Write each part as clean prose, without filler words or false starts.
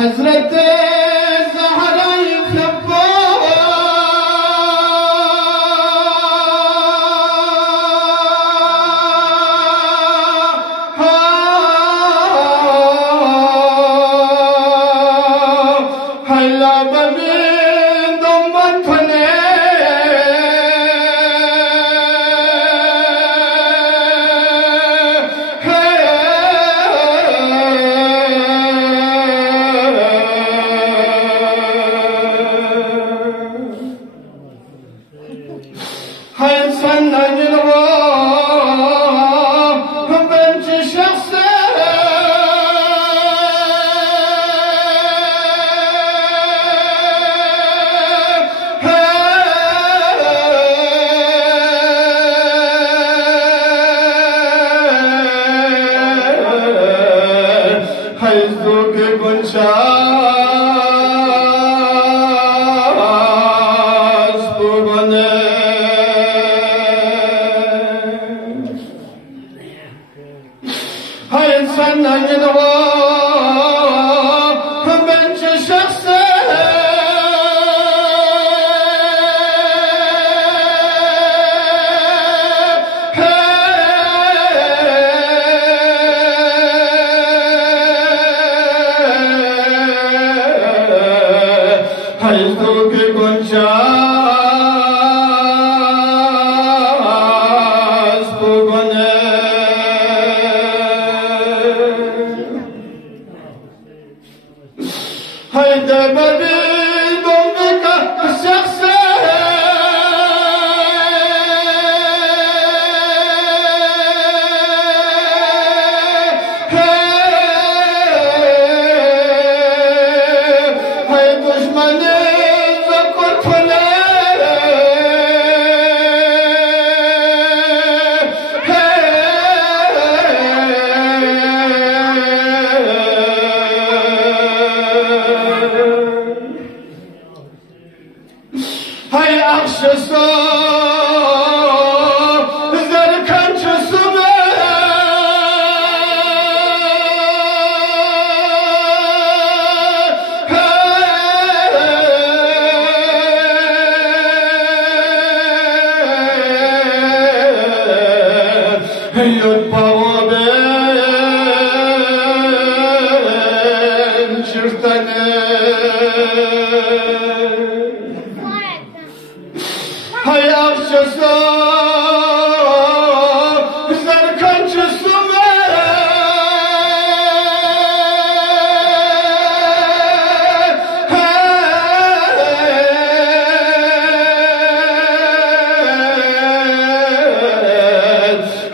حضرت زهرای صفا حیلا ببین دنبال کنه حیل سندگی رو بنچ شخصه حیل زوگ گنچه های انسان نگیدوا هم بنچ شخصه های زوگ گنچه هيدا ببين ضمك الشخصي هاي دشمني ذكر فلان هاي أخشى زر كنش سمع هي البوابين شفتني هاي أخشى زر كنش سمع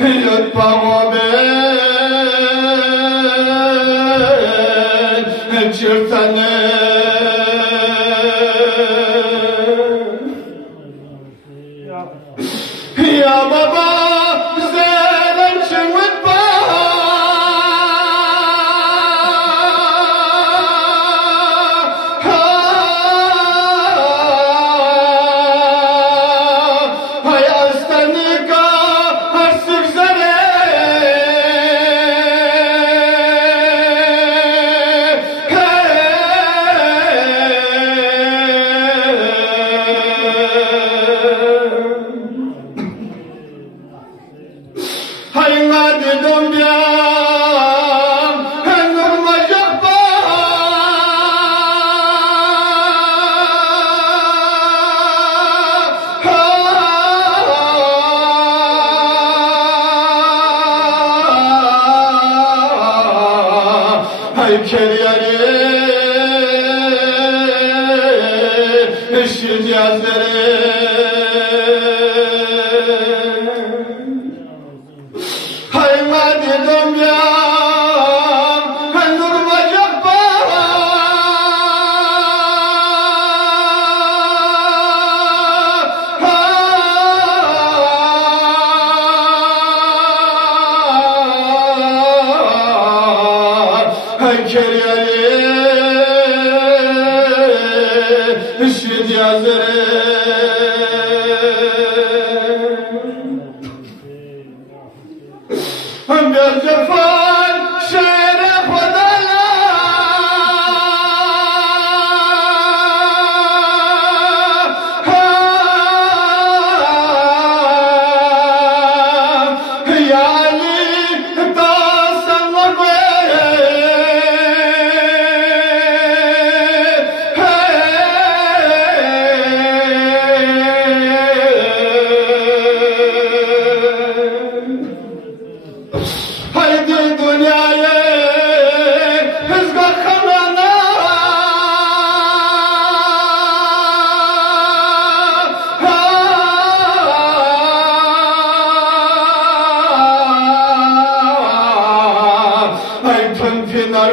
هي البوابين شفتني يا بابا زين شوت هاي استنيك ارسل زري هاي ما بدهم بيام هالنور ما جبا هاي كرياري الشيد يا زري هاي ما بدهم بيام هالنور ما جبا هاي كريالي الشيد يا زري هم بالجفان شارع فضلا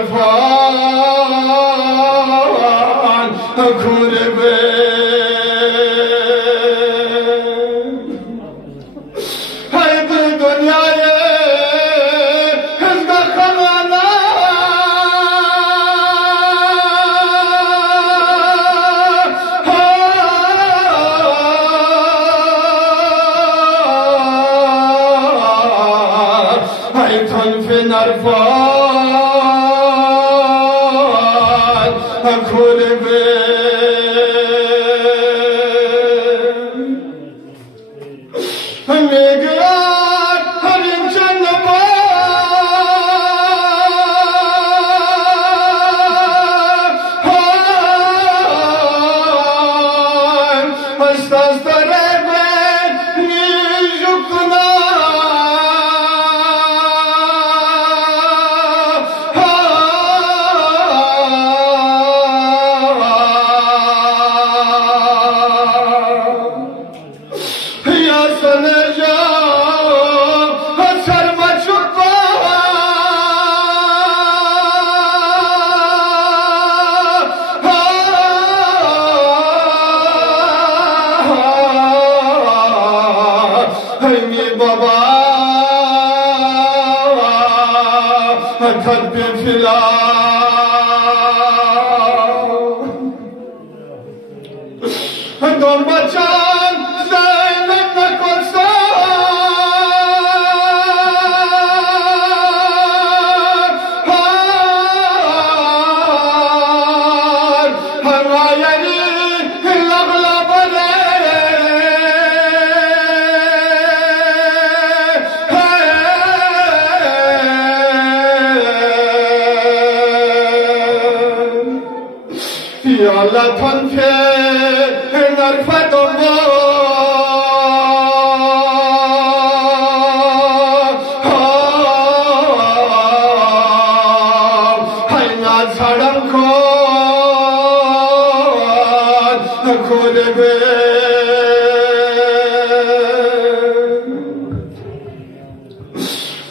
نرفان كوربه هيدي دنياي هزق خلانا هيتن في نرفان كوربه میگوید هریم جنبان استاز داره به نیجوکنا یا سنجا سرما چوبا همی بابا قلب فلا دون بچان زینب نکرسان همایری لغلبانه یالا تن که نرفت hayna saran kon kulbe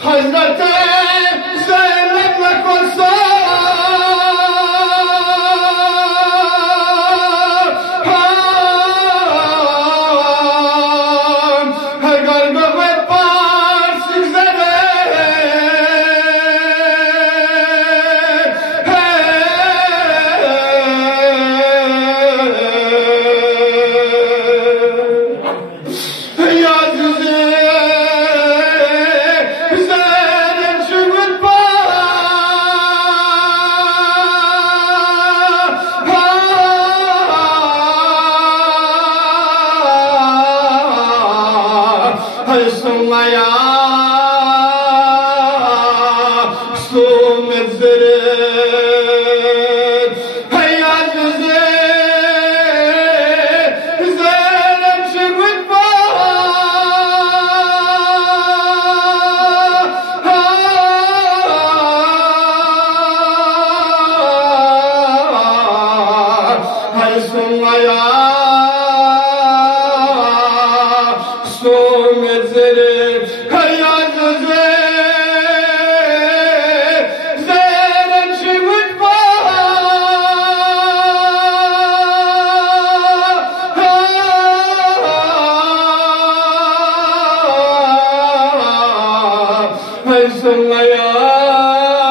Hazreti Zeynep ne korsa Sumaya sumezeret hayat zeynep şıkıt ba hay sumaya sumezeret hayat zeynep şıkıt ba hay sumaya